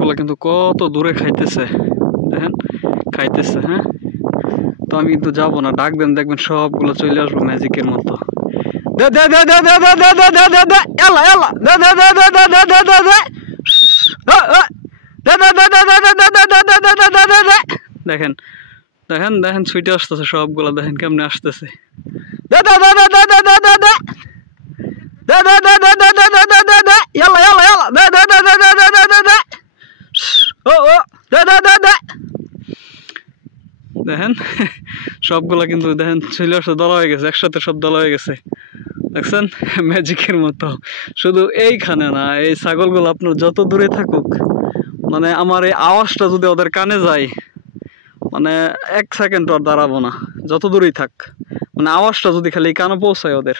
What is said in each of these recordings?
ছাগলগুলো কিন্তু কত দূরে খাইতেছে, দেখেন খাইতেছে। হ্যাঁ, তো আমি কিন্তু যাবো না, ডাক দেন দেখবেন সবগুলো চলে আসবো ম্যাজিকের মতো। দেখেন দেখেন দেখেন ছুটে আসতেছে সবগুলো, দেখেন কেমনে আসতেছে। দেখেন সবগুলা কিন্তু দেখেন চলে আসছে, দলা হয়ে গেছে, একসাথে সব দলা হয়ে গেছে, দেখছেন ম্যাজিকের মতো। শুধু এইখানে না, এই ছাগলগুলো আপনার যত দূরে থাকুক, মানে আমার এই আওয়াজটা যদি ওদের কানে যায়, মানে 1 সেকেন্ড আর দাঁড়াবো না, যত দূরেই থাক, মানে আওয়াজটা যদি খালি কানে পৌঁছায় ওদের,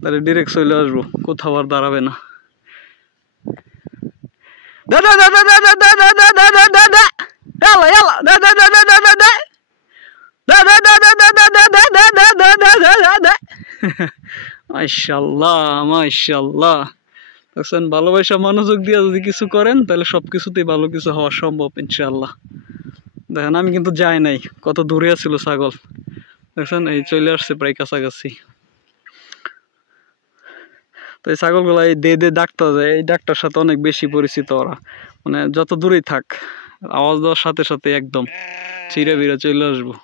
তাহলে ডিরেক্ট চলে আসবো, কোথাও আর দাঁড়াবে না। মাশাআল্লাহ মাশাআল্লাহ, দেখছেন ভালোবাসা মনোযোগ দিয়ে যদি কিছু করেন তাহলে সবকিছুতেই ভালো কিছু হওয়া সম্ভব ইনশাআল্লাহ। দেখেন আমি কিন্তু যাই নাই, কত দূরে ছিল ছাগল, দেখছেন এই চলে আসছে প্রায় কাছাকাছি। তো এই ছাগলগুলা এই দে দে ডাকতে যায়, এই ডাকটার সাথে অনেক বেশি পরিচিত ওরা, মানে যত দূরেই থাক আওয়াজ দেওয়ার সাথে সাথে একদম চিরে বিরে চলে আসবো।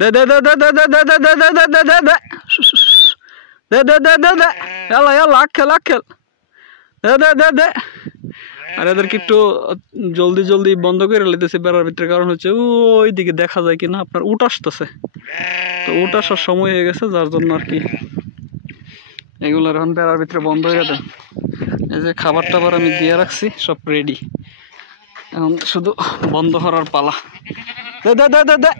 দে দে দে দে দে দে দে দে দে দে দে দে দে দে দে দে দে দে, ইয়ালা ইয়ালা আক্কেল আক্কেল, দে দে দে দে। আর এদেরকে একটু জলদি জলদি বন্ধ করে লেতেছে বেড়ার ভিতরে, কারণ হচ্ছে ওই দিকে দেখা যায় কিনা আপনার উট আসতেছে, তো উট আসার সময় হয়ে গেছে, যার জন্য আর কি এগুলো এখন বেড়ার ভিতরে বন্ধ হয়ে দেন। এই যে খাবার টাবার আমি দিয়ে রাখছি, সব রেডি, এখন শুধু বন্ধ করার পালা। দে দে দে দে দে,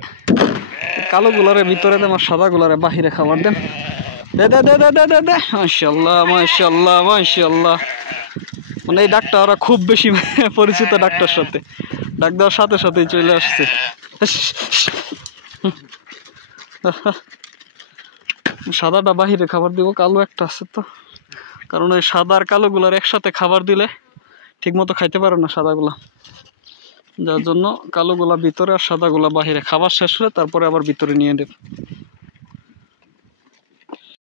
কালো গুলারে ভিতরে দেন আর সাদা গুলারে বাহিরে খাবার দেন। দে দে দে দে দে দে দে, মাশাআল্লাহ মাশাআল্লাহ মাশাআল্লাহ। মানে এই ডাকটা ওরা খুব বেশি পরিচিত, ডাকটার সাথে ডাক দেওয়ার সাথে সাথেই চলে আসছে। সাদাটা বাহিরে খাবার দিব, কালো একটা আছে তো, কারণ ওই সাদা আর কালো গুলার একসাথে খাবার দিলে ঠিক মতো খাইতে পারে না সাদাগুলা, যার জন্য কালো গুলা ভিতরে আর সাদা গুলা বাহিরে, খাবার শেষ হলে তারপরে আবার ভিতরে নিয়ে দেব।